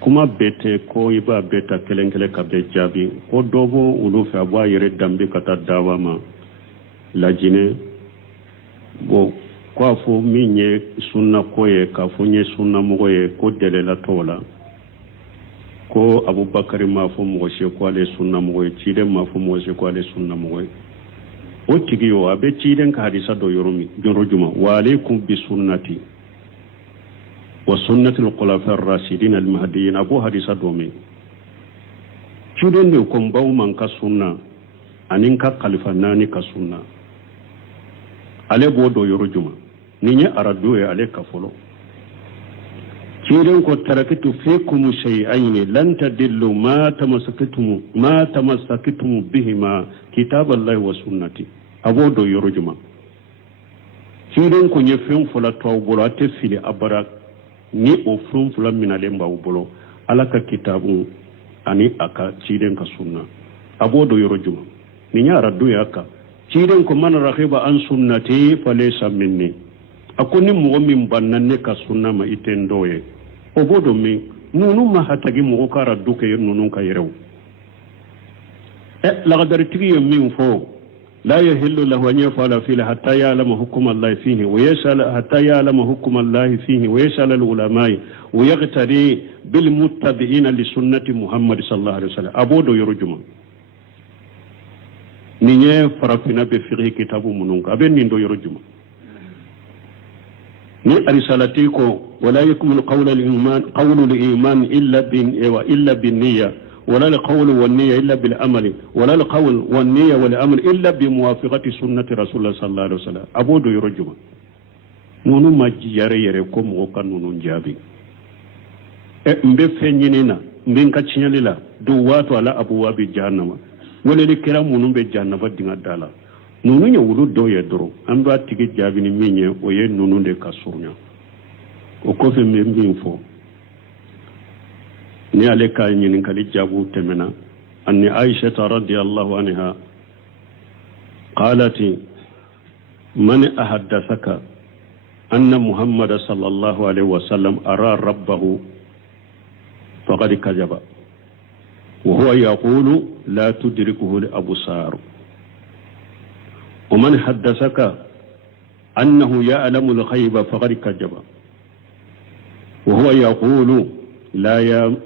kuma bete ko iba beta kelenkele ka be jaabi ko dobo ulu fe abo yere dambe kata dawa ma lajine bo ko fo minye sunna koye ka fo nye sunna moye ko dele la tola ko abubakar ma fo mo she ko ale sunna moye cide ma fo mo she ko ale sunna moye o tigiyo abe ciden ka hadisa do yoromi jorojuma wa alaykum bi sunnati wa sunnati al-khulafa ar-rashidin al-mahdiyyin abu hadisa do me ciden ne ko mbaw man ka sunna anin ka khalifa nani ka sunna ale bo do yorojuma ni nya aradu e ale ka folo ciden ko tarakitu fikum shay'ain lan tadillu ma tamassaktum bihima kitaballahi wa sunnati abo do yorojuma ciden ko nye fen fola to bolo ate fili abara ni o fen fola minale mba bolo alaka kitabu ani aka ciden ka sunna abo do yorojuma ni nya aradu e aka ciden ko man rakhiba an sunnati falaysa minni akoni mo min bananne ka sunna ma itendoye obodo mi nunu ma hatagi mo kara duke nunu ka yerew la qadar tigi min fo la yahillu lahu an yafala fi hatta ya'lama hukm Allah fihi wa yasal hatta ya'lama hukm Allah fihi wa yasal al ulama wa yaqtadi bil muttabi'in li sunnati Muhammad sallallahu alaihi wasallam abodo yorujuma ninye farafina be fiqh kitabu mununka ben nindo yorujuma ni arisalati ko wala yakmul qawlu al-iman illa bin niyya wala al-qawlu wan niyya illa bil amali wala al-qawl wan niyya wal amal illa bi muwafaqati sunnati rasulullah sallallahu alaihi wasallam abodo yorojuma nunu majji yare ko mo kan nunu jabi mbe fenyinina mbe kachinyalila do wato ala abwabi jahannama wala ni kira munun be jahannama dinga dala nunu nya wulu do ye doro ando atigi jabi ni minye o ye nunu de kasurnya o ko fe min fo ni ale ka nyin kali jabu temena anni aisha radhiyallahu anha qalat man ahaddathaka anna muhammad sallallahu alaihi wasallam ara rabbahu faqad kajaba wa huwa yaqulu la tudrikuhu al-absar ومن حدثك أنه يعلم الغيب فقد كذب وهو يقول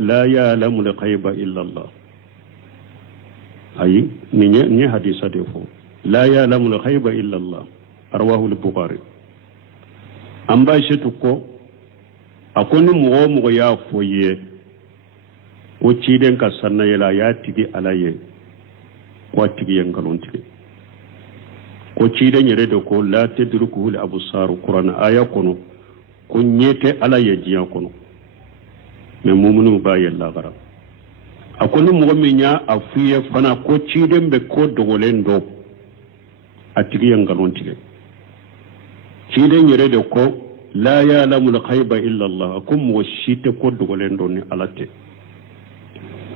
لا يعلم الغيب إلا الله أي ني حديث دفو لا يعلم الغيب إلا الله رواه البخاري أم باشتكو أكون مغو يا فويه وچيدن كسرنا يلا ياتي على واتي ينقلون تي ko ciiden yere de ko la tadrukuhu al absar qur'an aya kono ko nyete ala yajiya kono me mumunu ba yalla gara akoni mo minya afiye fana ko ciiden be ko dogolen do atigi yangalon tige ciiden yere de ko la ya'lamu al ghaiba illa allah akum mo shite ko dogolen do ni alate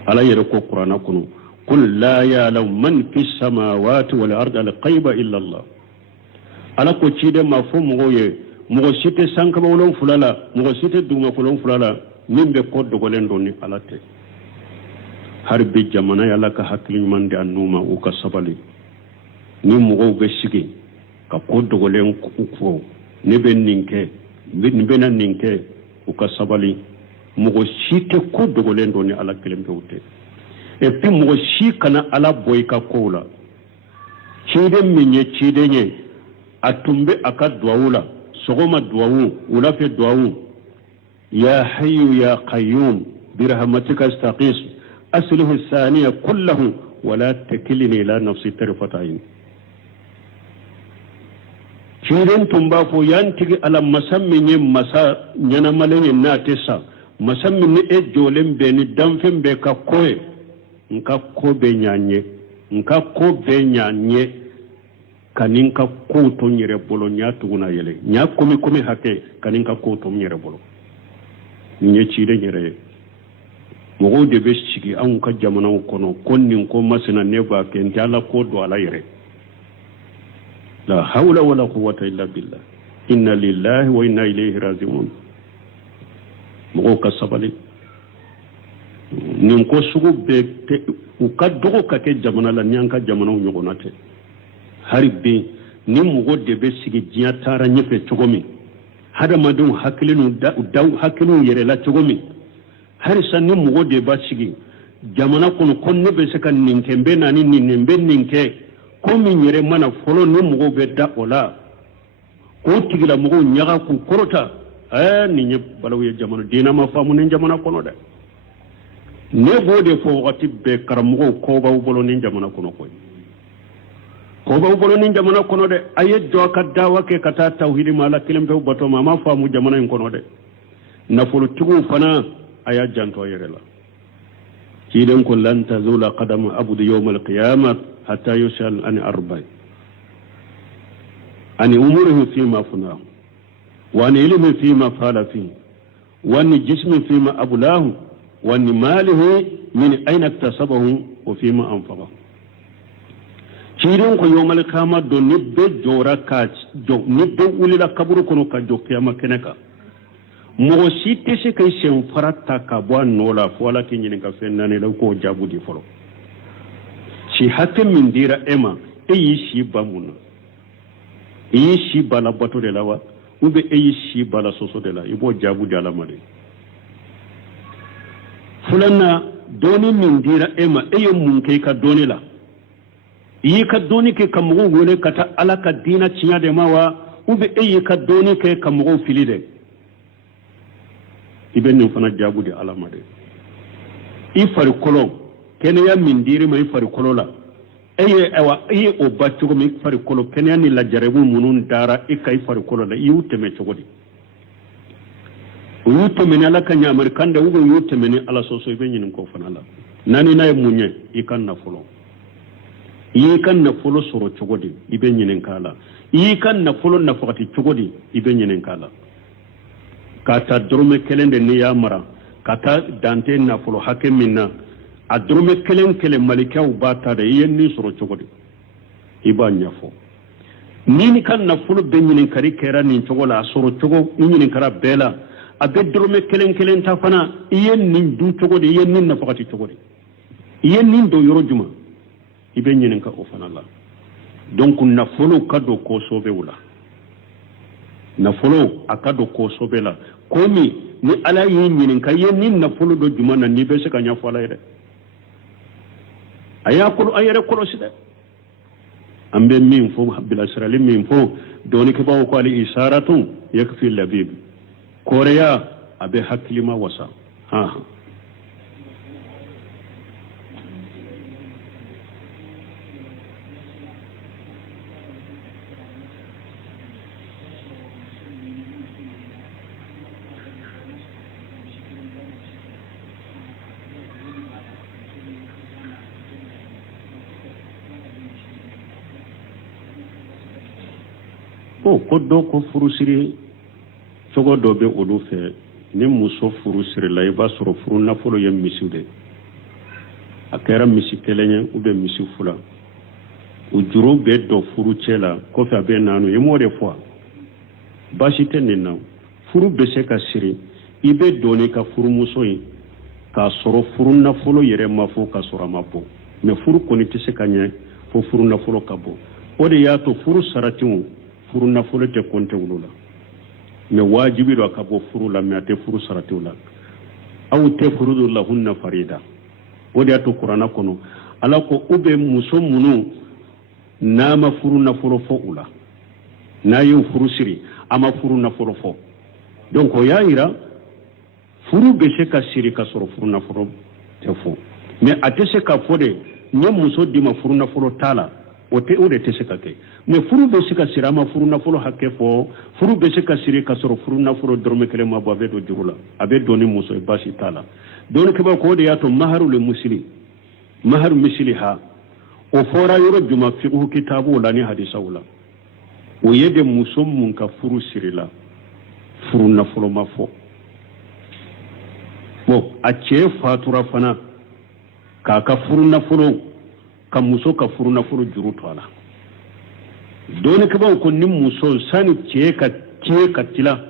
ala yere ko qur'an kono قل لا يعلم من في السماوات والأرض الغيب إلا الله أنا كوتشيد ما فهم غويه مغسيت سانك بولون فلالا مغسيت دوما فلون فلالا من بكود دغولين دوني على تي حرب جمانا يلا كحكلين من دي النوما وكسبالي ni مغو بسيكي كود دغولين كفو نبن نينكي نبن نينكي وكسبالي مغسيت كود دغولين دوني على كلمة بوتي et puis mo shi kana ala boy ka kola chide minye chide nye atumbe aka duawula sogoma duawu ula fe duawu ya hayyu ya qayyum birahmatika astaqis aslihu thaniya kullahu wala takilni ila nafsi tarfatayn chiden tumba fo yantigi ala masamminye masa nyana malenye na tesa masamminye e jolem beni damfem be ka koye nka ko be nyanye kaninka ko to nyere bolo nyatu na yele nya komi hake kaninka ko to nyere bolo nye chide nyere mo de be chigi an ka jamana kono konnin ko masina ne ba ke ndala ko do ala yere la hawla wala quwwata illa billah inna lillahi wa inna ilayhi raji'un mo ka sabali nin ko sugu be u ka dogo ka kɛ jamana la ni an ka jamanaw ɲɔgɔnna tɛ hari bi ni mɔgɔ de bɛ sigi diɲɛ taara ɲɛfɛ cogo min hadamadenw hakiliw yɛrɛ la cogo min harisa ni mɔgɔ de b'a sigi jamana kɔnɔ ko ne bɛ se ka nin kɛ n bɛ na ni nin bɛ nin kɛ ko min yɛrɛ mana fɔlɔ ni mɔgɔw bɛ da o la k'o tigilamɔgɔw ɲaga k'u kɔrɔta nin ye balawu ye jamana diinɛ ma faamu ni jamana kɔnɔ dɛ ne b'o de fɔ wagati bɛɛ karamɔgɔw kɔ b'aw bolo ni jamana kɔnɔ koyi kɔ b'aw bolo ni jamana kɔnɔ dɛ a ye jɔ ka dawa kɛ ka taa tawhidi ma ala kelen pewu bato ma a ma faamu jamana in kɔnɔ dɛ nafolotigiw fana a y'a janto yɛrɛ la ciden ko lan tazula qadama abdu yawm alqiyamah hatta yusal an arba'i an umurihi fima funahu wa an ilmi fima fala fihi wa an jismi fima ablahu wa an malihi min ayna iktasabahu wa fima anfaqahu ciden ko yawm alqiyamah do ni be jora ka jo ni be wulila kaburu kono ka jo kiyama keneka mɔgɔ si tɛ se ka sen fara ta ka bɔ a nɔ la fo ala k'i ɲininka fɛn naani la k'o jaabu di fɔlɔ si hakɛ min dira e ma e y'i si ba mun na i y'i si ba la bato de la wa ou bien e y'i si ba la sɔsɔ de la i b'o jaabu di ala ma de filanan dɔɔni min dira e ma e ye mun kɛ i ka dɔɔni la i y'i ka dɔɔni kɛ ka mɔgɔw wele ka taa ala ka diinɛ tiɲɛ de ma wa ou bien e y'i ka dɔɔni kɛ ka mɔgɔw fili de i bɛ nin fana jaabu di ala ma de i farikolo kɛnɛya min dir'i ma i farikolo la e ye o ba cogo min i farikolo kɛnɛya ni lajarabi minnu dara i ka i farikolo la i y'u tɛmɛ cogo di u y'u tɛmɛ ni ala ka ɲamari kan de u y'u tɛmɛ ni ala sɔsɔ i bɛ ɲinin k'o fana la naani n'a ye mun ye i ka nafolo i y'i ka nafolo sɔrɔ cogo di i bɛ ɲinin k'a la i y'i ka nafolo nafagati cogo di i bɛ ɲinin k'a la ka taa dɔrɔmɛ kelen de n'i y'a mara ka taa dante nafolo hakɛ min na a dɔrɔmɛ kelen kelen malikɛw b'a ta de i ye nin sɔrɔ cogo di i b'a ɲɛfɔ ni ka nafolo bɛ ɲininkali kɛra nin cogo la a sɔrɔ cogo i ɲininkara bɛɛ la a bɛ dɔrɔmɛ kelen kelen ta fana i ye nin dun cogo di i ye nin nafagati cogo di i ye nin don yɔrɔ jumɛn i bɛ ɲininka o fana la donc nafolo ka don kɔsɔbɛw la nafolo a ka don kɔsɔbɛ la komi ni ala y'i ɲininka i ye nin nafolo dɔ jumɛn na n'i bɛ se ka ɲɛfɔ ala ye dɛ a yɛrɛ kɔlɔsi dɛ an bɛ min fɔ bilasirali min fɔ dɔɔnikɛbaaw ko ali isaratun yakfi labib kɔrɔya a bɛ hakilima wasa ko dɔ ko furusiri cogo dɔ bɛ olu fɛ ni muso furusirila i b'a sɔrɔ furu nafolo ye misiw de a kɛra misi kelen ye ou bien misi fila u juru bɛ dɔ furu cɛ la kɔfɛ a bɛ naanu i m'o de fɔ baasi tɛ nin na furu bɛ se ka siri i bɛ dɔɔnin ka furumuso in k'a sɔrɔ furu nafolo yɛrɛ ma fɔ ka sɔrɔ a ma bɔ mais furu kɔni tɛ se ka ɲɛ fo furu nafolo ka bɔ o de y'a to furu saratiw furu nafolo tɛ compter olu la mais wajibi do ka bɔ furu la mais a tɛ furu saratiw la aw tafrudu lahunna farida o de y'a to kuranna kɔnɔ ala ko u bɛ muso minnu n'a ma furu nafolo fɔ u la n'a ye furu siri a ma furu nafolo fɔ donc o y'a yira furu bɛ se ka siri ka sɔrɔ furu nafolo tɛ fɔ mais a tɛ se ka fɔ de n ye muso di ma furu nafolo t'a la o de tɛ se ka kɛ mais furu bɛ se ka siri a ma furu nafolo hakɛ fɔ furu bɛ se ka siri ka sɔrɔ furu nafolo dɔrɔmɛ kelen ma bɔ a bɛ don juru la a bɛ don ni muso ye baasi t'a la dɔɔnikɛbaaw ko o de y'a to maharu le musili maharu misiliha o fɔra yɔrɔ jumɛn fiqhu kitabuw la ni hadisaw la o ye de muso mun ka furu siri la furu nafolo ma fɔ bon a cɛ fatura fana k'a ka furu nafolo ka muso ka furu nafolo juru to a la dɔɔnikɛbaaw ko ni muso sani cɛ ka tiɲɛ ka tila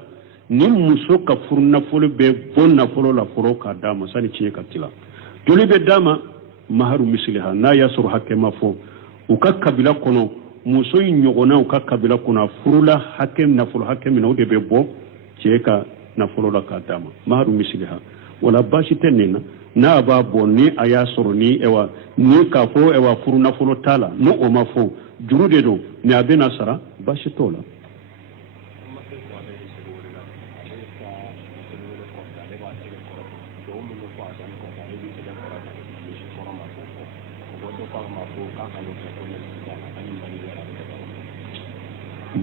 ni muso ka furu nafolo bɛ bɔ nafolo la fɔlɔ k'a d'a ma sani tiɲɛ ka tila joli be dama maharu misliha na yasuru hakke mafo uka kabila kono muso nyogona uka kabila kono furula hakke nafulu hakke mina ude be bo cheka nafulu la kadama maharu misliha wala bashi tenena na ba bonni aya soro ni ewa ni ka fo ewa furu nafulu tala no o mafo jurude do ni abena sara bashi tola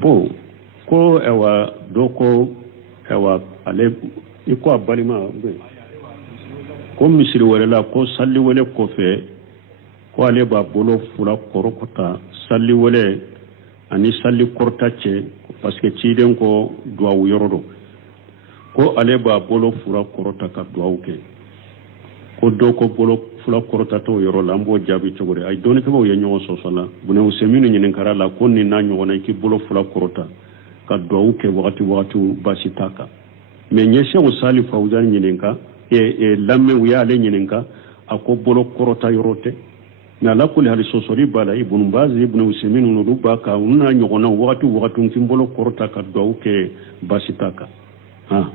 bo ko ewa doko ewa ale iko abalima ko misiri wala la ko salli wala ko fe ko ale ba bolo fula korokota salli wala ani salli kortache parce que ciden ko duawu yorodo ko ale ba bolo fula korota ka duawu ke ko doko bolo fula korota to yoro lambo jabi chogore ay doni ko ye nyoso sosola bune useminu nyinen karala ko ni na nyona ki bolo fula korota ka duawu ke wakati basitaka me nyeshe usali fauzani nyininka lamme wiya ale nyininka ako bolo korota yorote na la kuli hali sosori bala ibn bazi ibn useminu no duba ka unna nyona wakati nkimbolo korota ka duawu ke basitaka ha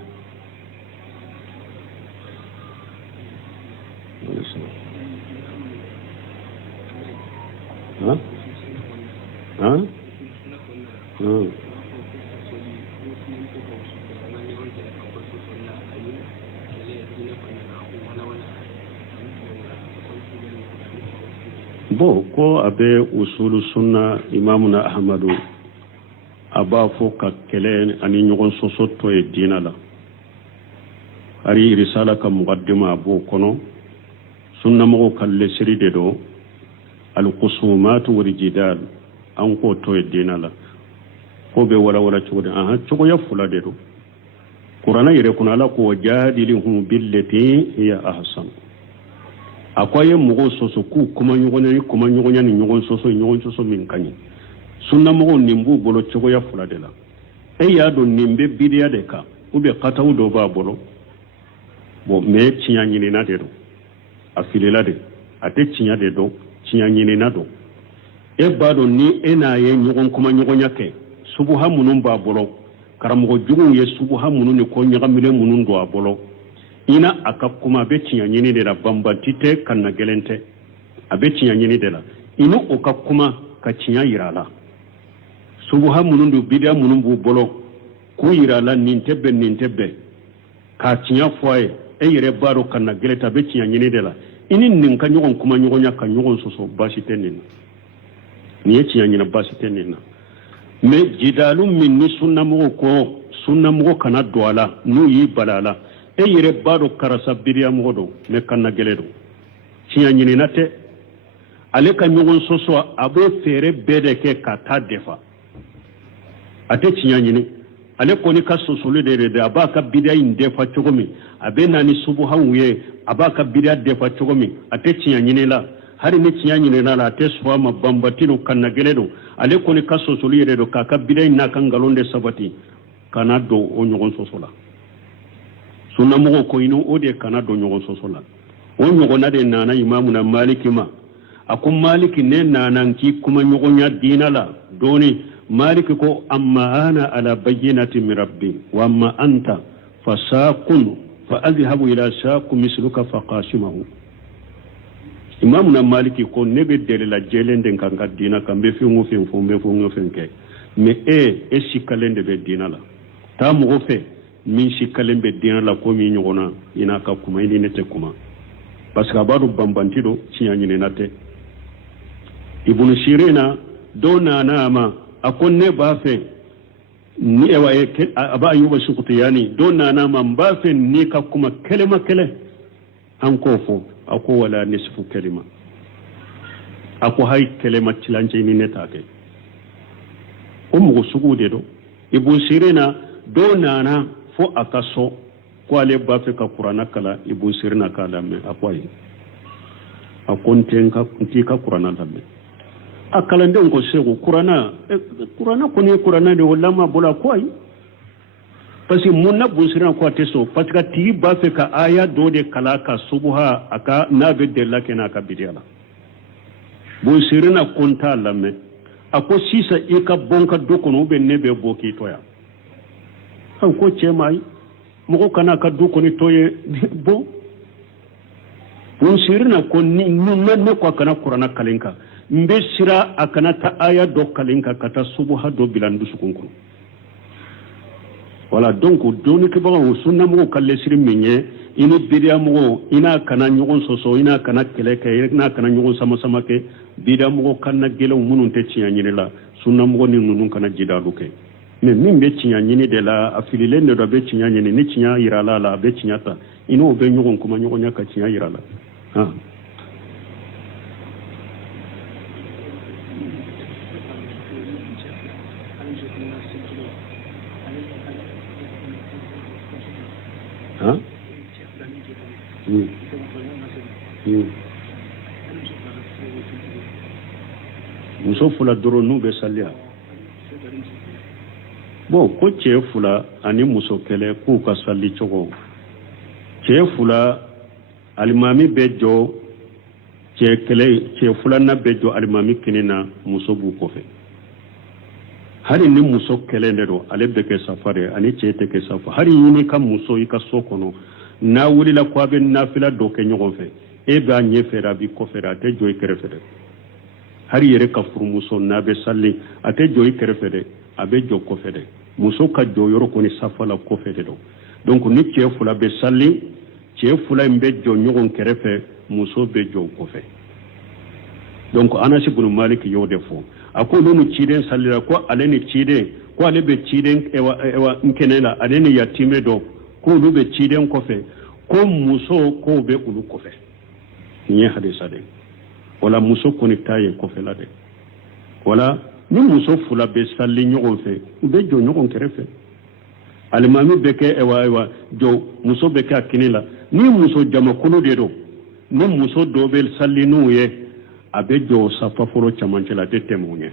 bo ko abe usulu sunna imamuna ahmadu aba fo ka kelen ani nyogon sosoto e dinala ari risala ka muqaddima bo kono sunna mo kalle siride do al qusumat wal jidal an ko to e dinala ko be wala chudi aha choko ya fulade do qur'ana yire kuna la ko jadilhum billati hiya ahsan akwaye mugo soso ku kuma nyugonya ni nyugon soso min kanyi sunna mo nimbu bolo choko ya fulade la e ya do nimbe bidiya de ka ube qatawu do ba bolo bo me tinya nyini na de do afilela de ate tinya de do tinya nyini na do e bado ni ena ye nyugon kuma nyugonya ke subuha munun ba bolo karamugo jugun ye subuha munun ni ko nyaga mile munun do abolo ina akakuma be tinya nyini de la bambatite kanna gelente abe tinya nyini de la inu okakuma ka tinya yirala subuha munun do bidia munun bu bolo ko yirala nintebe ka tinya foye e yire baro kanna geleta be tinya nyini de la ini nin ka nyugon kuma nyugonya ka nyugon soso basite nina ni ye tinya nyina basite nina me jidalu min ni sunna mo kana doala nu yi balala e yire baro karasa biriya mo do me kanna geledo tinya nyini nate ale ka nyugon soso abo fere bede ke ka ta defa ate tinya nyini ale ko ni ka soso le de abaka bidiya indefa chogomi abe nani subuhan wuye abaka bidiya defa chogomi ate tinya nyini la hari ni tinya nyini la ate suwa mabambatino kanna geledo ale ko ni ka soso le do ka bidiya na kan galonde sabati kana do o nyugon soso la sunna mo ko ino ode kana do nyugon soso la o nyugona de nana imamu na maliki ma akum maliki ne nana ki kuma nyugonya dinala doni maliki ko amma ana ala bayyinati min rabbi wa amma anta fasaqun fa adhhabu ila saqu misluka faqashimahu imamu na maliki ko nebe dele la jelende kanga dina kambe fi ngo fe me e shikalende be dinala ta mo fe min shikalembe dinala ko mi nyugona ina ka kuma ini nete kuma parce que abadu bambantido cinyani ne nate ibn sirina dona nama akonne ba fe ni ewa aba ayuba sukutiyani dona nama ba fe ni ka kuma kele an ko fo ako wala nisfu kalima ako hay kelema tilanje ni netake sugude do ibn sirina dona na fo akaso ko ale ba fe ka qur'ana kala ibn sirina kala me akwai akonten ka kunti ka qur'ana lamme akalande ko sego qur'ana ko ni qur'ana de wala ma bola koy parce que mun na bunsira ko te so parce que ti ba fe ka aya do de kala ka subha aka na be de la kena ka bidiala bunsira na konta lamme ako sisa e ka bonka do kono be ne be boki toya an ko ce mai mo kana ka do koni toye bo bunsira na ko ni ne ko kana qur'ana kalinka mbe sira akana ta aya do kalinka kata subha do bilandu sukunkuru voilà donc doni ke bawo sunna mo kalle siri minye ini bidia mo ina kana nyogon soso ina kana keleke ina kana nyogon sama sama ke bidia mo kana gelo munun te ciya nyine la sunna mo ni nunun kana jida luke mais min be ciya nyine de la afilile ne do be ciya nyine ni ciya irala la be ciya ta ino be nyogon kuma nyogon nyaka ciya irala ha muso fula doro n'u bɛ saliya bon ko cɛ fula ani muso kɛlɛ k'u ka sali cogo cɛ fula alimami bɛ jɔ cɛ filanan bɛ jɔ alimami kelen na muso b'u kɔfɛ hali ni muso kɛlɛ de don ale bɛ kɛ safa de ani cɛ tɛ kɛ safa hali ɲini ka muso i ka so kɔnɔ n'a wulila ko a bɛ nafila dɔ kɛ ɲɔgɔn fɛ e b'a ɲɛfɛ a b'i kɔfɛ a tɛ jɔ i kɛrɛfɛ dɛ hali yɛrɛ ka furumuso n'a bɛ sali a tɛ jɔ i kɛrɛfɛ dɛ a bɛ jɔ kɔfɛ dɛ muso ka jɔ yɔrɔ kɔni safa la kɔfɛ de don donc ni cɛ fila bɛ sali cɛ fila in bɛ jɔ ɲɔgɔn kɛrɛfɛ muso bɛ jɔ kɔfɛ donc Anas ibn Malik y'o de fɔ a ko olu ni ciden salira ko ale ni ciden ko ale bɛ ciden ewa nkɛnɛ la ale ni yatime dɔ ko olu bɛ ciden kɔfɛ ko muso ko bɛ olu kɔfɛ ni ye hadisa de wala muso kɔni ta ye kɔfɛ la de wala ni muso fila bɛ sali ɲɔgɔn fɛ u bɛ jɔ ɲɔgɔn kɛrɛfɛ alimami bɛ kɛ ewa jɔ muso bɛ kɛ a kini la ni muso jamakulu de don ni muso dɔ bɛ sali n'u ye a bɛ jɔ safa fɔlɔ camancɛ la a tɛ tɛmɛ u ɲɛ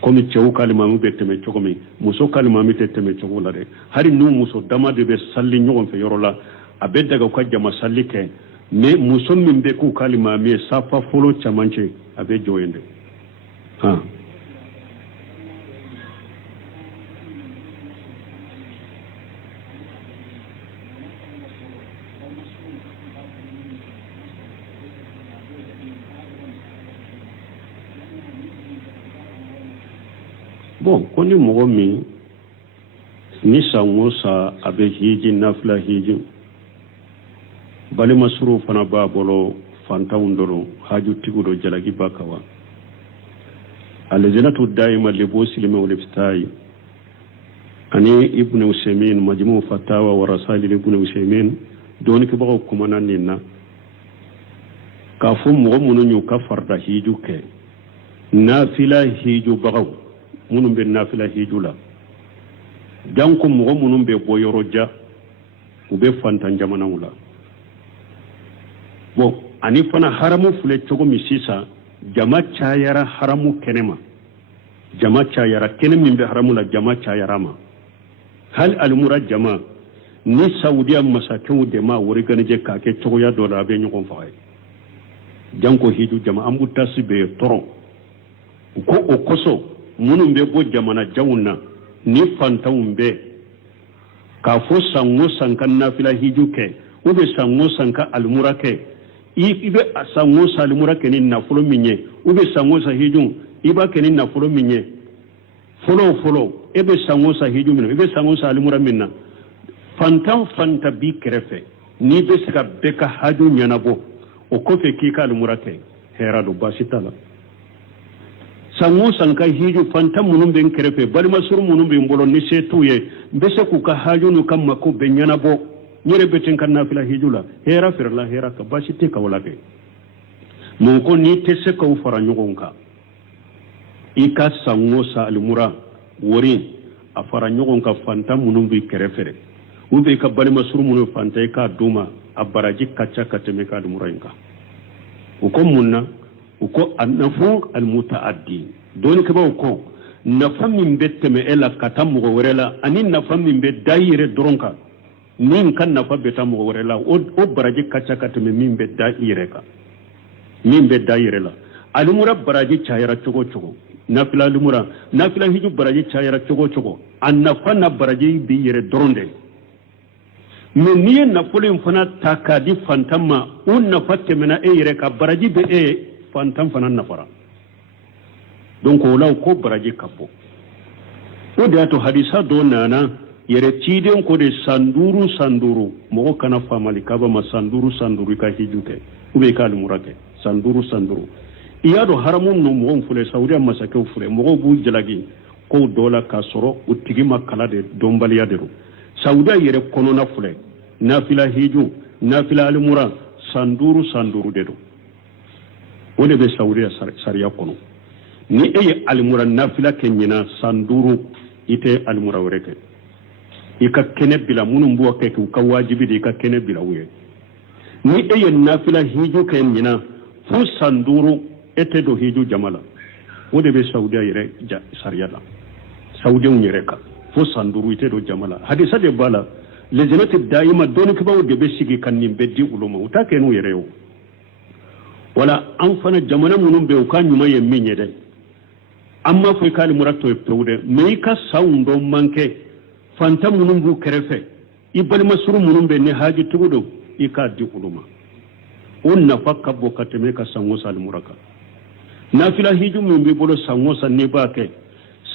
komi cɛw ka alimami bɛ tɛmɛ cogo min muso ka alimami tɛ tɛmɛ cogo la dɛ hali n'u muso dama de bɛ sali ɲɔgɔn fɛ yɔrɔ la a bɛ daga u ka jama sali kɛ mais muso min bɛ k'u ka alimami ye safa fɔlɔ camancɛ a bɛ jɔ yen dɛ han bon ko ni mɔgɔ min ni san o san a bɛ hiji nafila hiji balima suruw fana b'a bolo fantanw dɔrɔn hajutigiw dɔ jalaki ba kan wa alladhinatu daima libusilimi wal iftai ani ibn usaymin majmu' fatawa wa rasail ibn usaymin doni ke bago kumana ninna ka fu mɔgɔ minnu y'u ka farda hiju kɛ nafila hiju bagaw minnu bɛ nafila hiju la janko mɔgɔ minnu bɛ bɔ yɔrɔ ja u bɛ fantan jamanaw la bon ani fana haramu filɛ cogo min sisan jama cayara haramu kɛnɛ ma jama cayara kɛnɛ min bɛ haramu la jama cayara ma hali alimura jama ni saudiya masakɛw de ma organiser k'a kɛ cogoya dɔ la a bɛ ɲɔgɔn faga janko hiju jama an b'u tasi bɛ tɔrɔ u ko o kosɔn minnu bɛ bɔ jamana janw na ni fantanw bɛ k'a fɔ san o san ka nafila hiju kɛ ou bien san o san ka alimura kɛ i bɛ san o san alimura kɛ ni nafolo min ye ou bien san o san hiju i b'a kɛ ni nafolo min ye fɔlɔ e bɛ san o san hiju min na i bɛ san o san alimura min na fantan b'i kɛrɛfɛ n'i bɛ se ka bɛɛ ka haju ɲɛnabɔ o kɔfɛ k'i ka alimura kɛ hɛrɛ don baasi t'a la san o san ka hiju fantan minnu bɛ n kɛrɛfɛ balima suru minnu bɛ n bolo ni se t'u ye n bɛ se k'u ka haju n'u ka mako bɛɛ ɲɛnabɔ n yɛrɛ bɛ ten ka nafila hiju la hɛrɛ fɛrɛla hɛrɛ ka baasi tɛ k'aw la kɛ mun ko n'i tɛ se k'aw fara ɲɔgɔn kan i ka san o san alimura wari a fara ɲɔgɔn kan fantan minnu b'i kɛrɛfɛ ou bien i ka balima suru minnu fantan i k'a d'u ma a baraji ka ca ka tɛmɛ i ka alimura in kan u ko mun na u ko annafu almutaaddi doni kɛbaaw ko nafa min be teme ela kata mogo wɛrɛ la ani nafa min be da i yɛrɛ dɔrɔn kan min ka nafa bɛ taa mɔgɔ wɛrɛ la o baraji ka ca ka tɛmɛ min bɛ da i yɛrɛ kan min bɛ da i yɛrɛ la alimura baraji cayara cogo cogo nafila hiju baraji cayara cogo cogo a nafa na baraji bi yɛrɛ dɔrɔn de mais n'i ye nafolo in fana ta k'a di fantan ma o nafa tɛmɛna e yɛrɛ kan baraji bɛ e fantan fana nafara donc o la o ko baraji ka bɔ o de y'a to hadisa dɔ nana yɛrɛ ciden ko de san duuru mɔgɔ kana faamali kaba ma san duuru i ka hiju kɛ ou bien i ka alimura kɛ san duuru i y'a dɔn haramu ninnu mɔgɔw filɛ saudiya masakɛw filɛ mɔgɔw b'u jalaki kow dɔ la k'a sɔrɔ u tigi ma kala de dɔnbaliya de don saudiya yɛrɛ kɔnɔna filɛ nafila hiju nafila alimura san duuru de don o de bɛ saudiya sariya kɔnɔ ni e ye alimura nafila kɛ ɲinan san duuru i tɛ alimura wɛrɛ kɛ i ka kɛnɛ bila minnu b'o kɛ k'u ka wajibi de i ka kɛnɛ bila u ye ni e ye nafila hiju kɛ ɲinan fo san duuru e tɛ don hiju jama la o de bɛ saudiya yɛrɛ sariya la saudiyenw yɛrɛ kan fo san duuru i tɛ don jama la hadisa de b'a la lejinati dayima dɔnnikibaw de bɛ sigi ka nin bɛɛ di olu ma u t'a kɛ n'u yɛrɛ ye o wala an fana jamana minnu bɛ yen u ka ɲuman ye min ye dɛ an m'a fɔ i ka alimura to ye pewu dɛ mais i ka sanw dɔ man kɛ fantan minnu b'u kɛrɛfɛ i balimasuru minnu bɛ ni hajitigiw don i k'a di olu ma o nafa ka bɔ ka tɛmɛ ka sango sa alimura kan nafila hiju min b'i bolo sango sa n'i b'a kɛ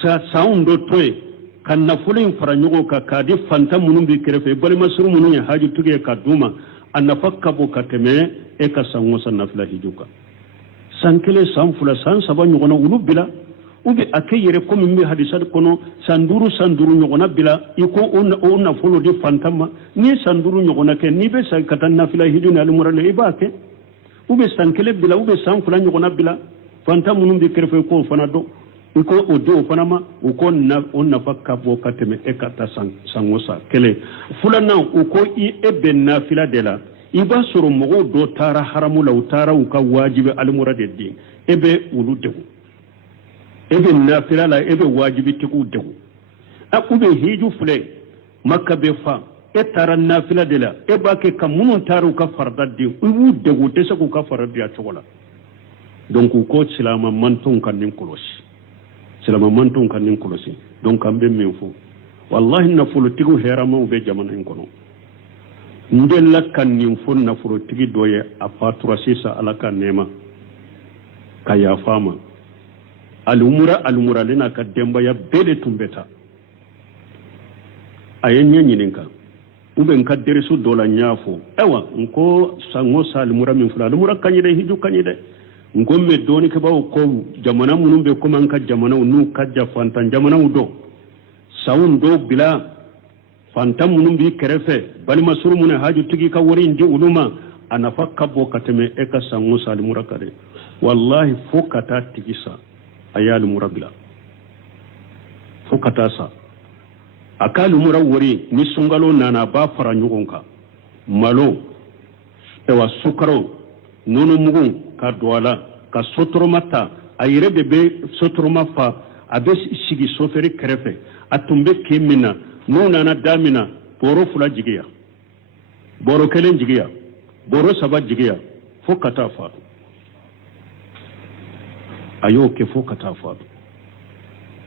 sanw dɔ to yen ka nafolo in fara ɲɔgɔn kan k'a di fantan minnu b'i kɛrɛfɛ i balimasuru minnu ye hajitigi ye ka d'u ma a nafa ka bɔ ka tɛmɛ e ka sango sa nafila hiju kan san kelen san fila san saba ɲɔgɔnna olu bila ou bien a kɛ yɛrɛ komi min bɛ hadisa kɔnɔ san duuru ɲɔgɔnna bila i ko o nafolo di fantan ma n'i ye san duuru ɲɔgɔnna kɛ n'i bɛ san ka taa nafila hiju ni alimura la i b'a kɛ ou bien san kelen bila ou bien san fila ɲɔgɔnna bila fantan minnu bɛ kɛrɛfɛ i k'o fana dɔn i ko o di o fana ma u ko o nafa ka bɔ ka tɛmɛ e ka taa sango sa kelen filanan u ko e bɛ nafila de la i b'a sɔrɔ mɔgɔw dɔ taara haramu la u taara u ka wajibi alimura de di e bɛ olu degun e bɛ nafila la e bɛ wajibi tigiw degun a u bɛ hiju filɛ maka bɛ fa e taara nafila de la e b'a kɛ ka minnu taara u ka farida di i b'u degun u tɛ se k'u ka farida di a cogo la donc u ko silamɛ mantonw ka nin kɔlɔsi donc an bɛ min fɔ wallahi nafolotigiw hɛrɛmaw bɛ jamana in kɔnɔ n delila ka nin fɔ nafolotigi dɔ ye a fatura sisan ala ka nɛɛma ka yafa ma alimuralen n'a ka denbaya bɛɛ de tun bɛ taa a ye ɲɛ ɲininka ou bien n ka derisu dɔ la n y'a fɔ ayiwa n ko sango sa alimura min filɛ alimura ka ɲi dɛ hiju ka ɲi dɛ n ko mɛ dɔɔnikɛbaw ko jamana minnu bɛ komi an ka jamanaw n'u ka jan fantan jamanaw dɔn sanw dɔw bila fantan minnu b'i kɛrɛfɛ balimasuru minnu hajutigi ka wari in di olu ma a nafa ka bɔ ka tɛmɛ e ka sango sa alimura kan dɛ wallahi fo ka taa tigi sa a ye alimura bila fo ka taa sa a ka alimura wari ni sunkalo nana a b'a fara ɲɔgɔn kan malo sukaro nɔnɔmugu ka don a la ka sotoroma ta a yɛrɛ de bɛ sotoroma fa a bɛ sigi sofɛri kɛrɛfɛ a tun bɛ kin min na n'u nana da min na bɔrɔ 2 jigiya bɔrɔ 1 jigiya bɔrɔ 3 jigiya fo ka taa faatu a y'o kɛ fo ka taa faatu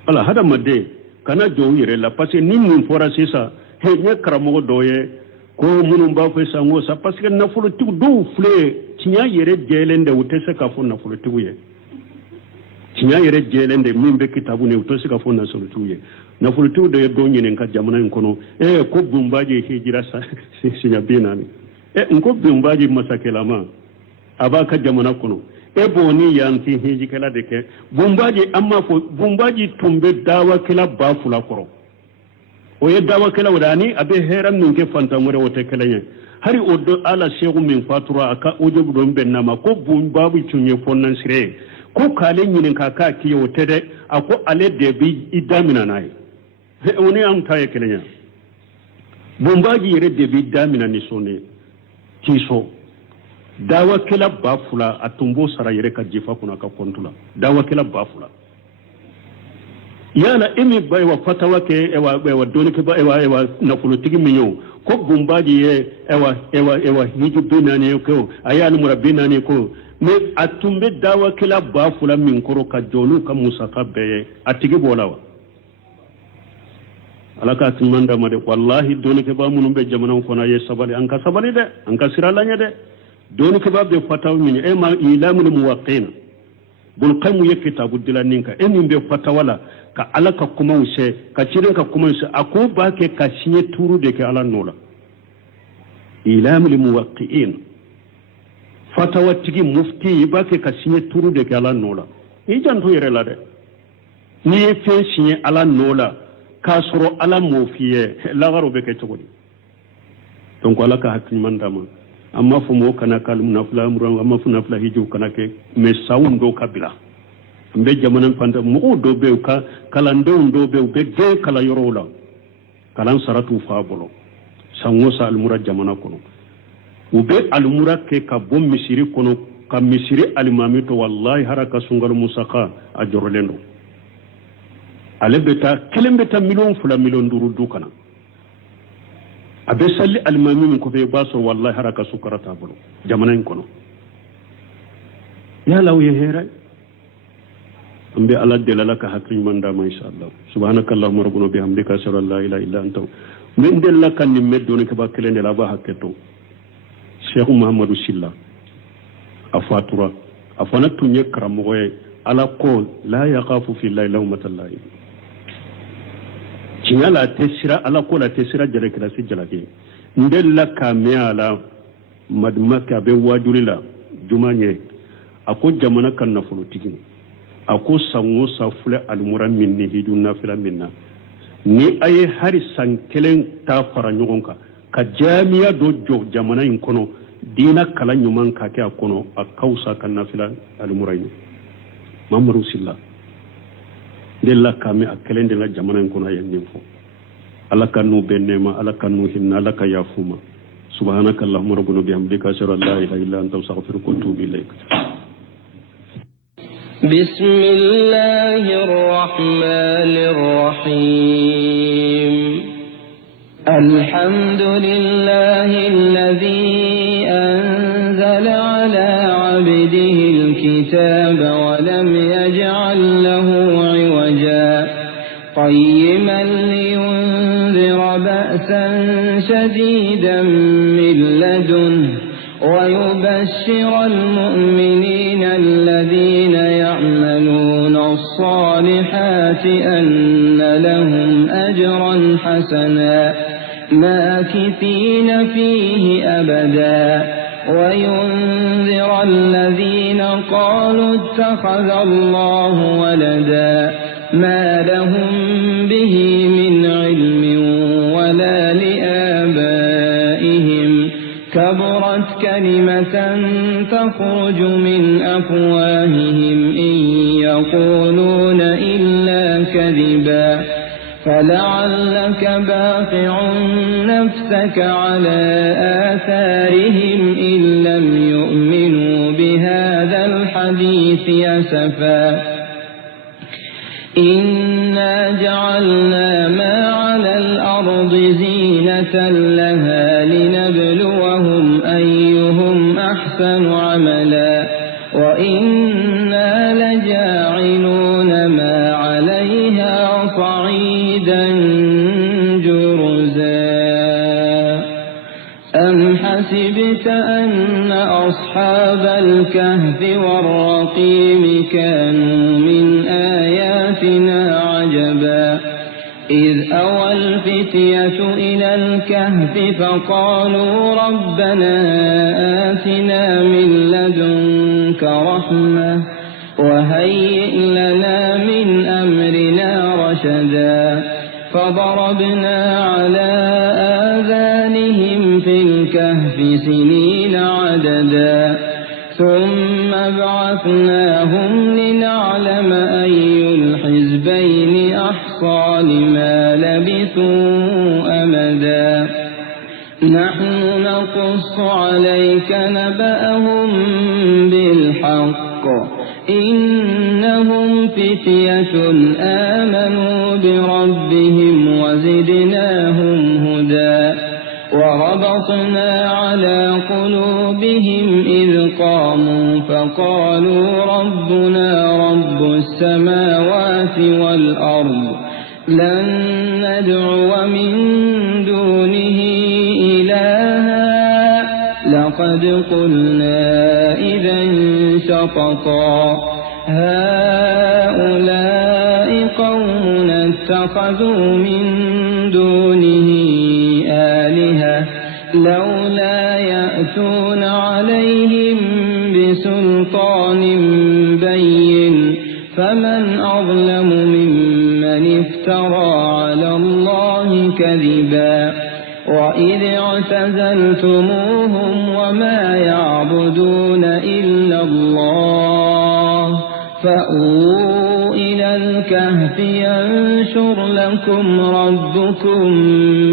ala hadamaden kana jɔ u yɛrɛ la parce que ni mun fɔra sisan n ye karamɔgɔ dɔw ye ko minnu b'a fɔ sango sa parce que nafolotigiw dɔw filɛ tiɲɛ yɛrɛ jɛlen de u tɛ se k'a fɔ nafolotigiw ye tiɲɛ yɛrɛ jɛlen de min bɛ kitabu ni u tɛ se k'a fɔ nafolotigiw ye nafolotigiw de ye dɔ ɲininka jamana in kɔnɔ ko bunbaji hijira siɲɛ 40 n ko bunbaji masakɛlama a b'a ka jamana kɔnɔ e b'o ni yan ti hijikɛla de kɛ bunbaji an m'a fɔ bunbaji tun bɛ dawakɛla 2000 kɔrɔ o ye dawakɛla o ani a bɛ hɛrɛ min kɛ fantan wɛrɛ o tɛ kelen ye hari o don ala segu min fatura a ka ojobu dɔ bɛn n'a ma ko bunbabu tun ye fɔnnansire ye ko k'ale ɲininka k'a k'i ye o tɛ dɛ a ko ale de bɛ i damina n'a ye o ni anw ta ye kelen ye bunbaji yɛrɛ de bɛ i damina ni sɔn ye k'i sɔn dawakɛla 2000 a tun b'o sara yɛrɛ ka jifa kɔnɔ a ka kɔntu la dawakɛla 2000 yala emi ba wa fatawa ke ewa doni ke ba ewa na politiki minyo ko bumbaji ye ewa hiju binani ko ayal murabbinani ko me atumbe dawa kila ba fula min koro ka jonu ka musaka be atigi bolawa alaka timanda made wallahi doni ke ba munum be jamana ko na ye sabali an ka sabali de an ka siralanya de doni ke ba be fatawa min e ma ilamul muwaqqin bul qaymu ye kitabu dilaninka e min be fatawala ka alaka kuma wuse ka cirin ka kuma wuse ako ba ke ka sinye turu de ke ala nola ilamul muwaqqi'in fatawa tigi mufti ba ke ka sinye turu de ke ala nola i janto yere la de ni fe sinye ala nola ka soro ala mofiye lagaro be ke togodi donc alaka hakki mandama amma fu mo kana kalum na fula amru amma fu na fula hiju kana ke me sawun do kabila mbe jamanan fanta mo do be ka kala ndo be ge kala yorola kalan saratu fa bolo sango sa almura jamana kono ube almura ke ka bom misiri kono ka misiri alimami to wallahi haraka sungal musaka a jorolendo alebeta kelembeta million duru dukana abe salli alimami min ko be baso wallahi haraka sukarata bolo jamana kono ya law ye heray ambe ala delalaka hakki manda ma inshallah subhanakallahumma rabbuna bihamdika ashhadu an la ilaha illa anta min delaka ni meddo ne ba kelende la ba hakketo cheikh muhammadu silla afatura afana tunye karamo ala ko la yaqafu fi llahi lawmatallahi cinyala tesira ala ko la tesira jere kala si jalake ndella kamela madmaka be wajulila jumanye ako jamana kan na folotiki ako sango safule almura minni hiduna fila minna ni aye hari sankelen ta fara nyogonka ka jamiya do jo jamana in kono dina kala nyuman ka ke akono akausa kan nafila almura ni mamaru silla della kame akelen de la jamana in kono ayen nimfo alaka nu benema alaka nu hinna alaka yafuma subhanakallahumma rabbuna bihamdika ashhadu an la ilaha illa anta astaghfiruka wa atubu ilaik. بسم الله الرحمن الرحيم الحمد لله الذي أنزل على عبده الكتاب ولم يجعل له عوجا قيما لينذر بأسا شديدا من لدنه ويبشر المؤمنين الذين يعملون الصالحات أن لهم أجرا حسنا ماكثين فيه أبدا وينذر الذين قالوا اتخذ الله ولدا ما لهم به من علم ولا لآبائهم كبرت كلمة تخرج من أفواههم إن يقولون إلا كذبا فلعلك باقع نفسك على آثارهم إن لم يؤمنوا بهذا الحديث أسفا إنا جعلنا ما على الأرض زينة لها لنبلوهم أيهم أحسن عملا وإنا لجاعلون ما عليها صعيدا جرزا أم حسبت أن أصحاب الكهف والرقيم كانوا من آياتنا عجبا إذ أوى الفتية إلى الكهف فقالوا ربنا آتنا من لدنك رحمة وهيئ لنا من أمرنا رشدا فضربنا على آذانهم في الكهف سنين عددا ثم بعثناهم لنعلم أي الحزبين أحصى لما لبثوا أمدا نحن نقص عليك نبأهم بالحق إنهم فتية آمنوا بربهم وزدناهم هدى وربطنا على قلوبهم إذ قاموا فقالوا ربنا رب السماوات والأرض لن ندعو من دونه إلها لقد قلنا إذا شططا هؤلاء قوم اتخذوا من دونه آلهة لولا يأتون عليهم بسلطان بين فمن أظلم ممن افترى على الله كذبا وإذ اعتزلتموهم وما يعبدون إلا الله فأووا إلى الكهف ينشر لكم ربكم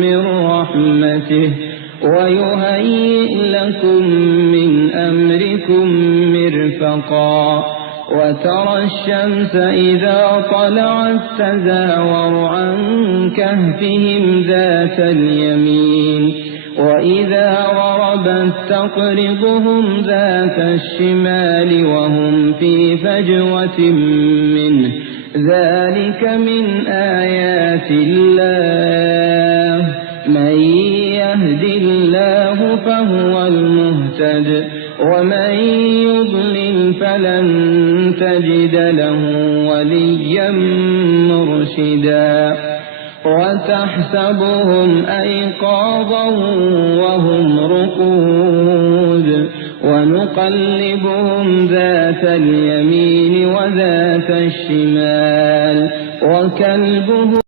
من رحمته ويهيئ لكم من أمركم مرفقا وترى الشمس إذا طلعت تزاور عن كهفهم ذات اليمين وإذا غربت تقرضهم ذات الشمال وهم في فجوة منه ذلك من آيات الله من يهد الله فهو المهتد ومن يضلل فلن تجد له وليا مرشدا وتحسبهم أيقاظا وهم رقود ونقلبهم ذات اليمين وذات الشمال وكلبهم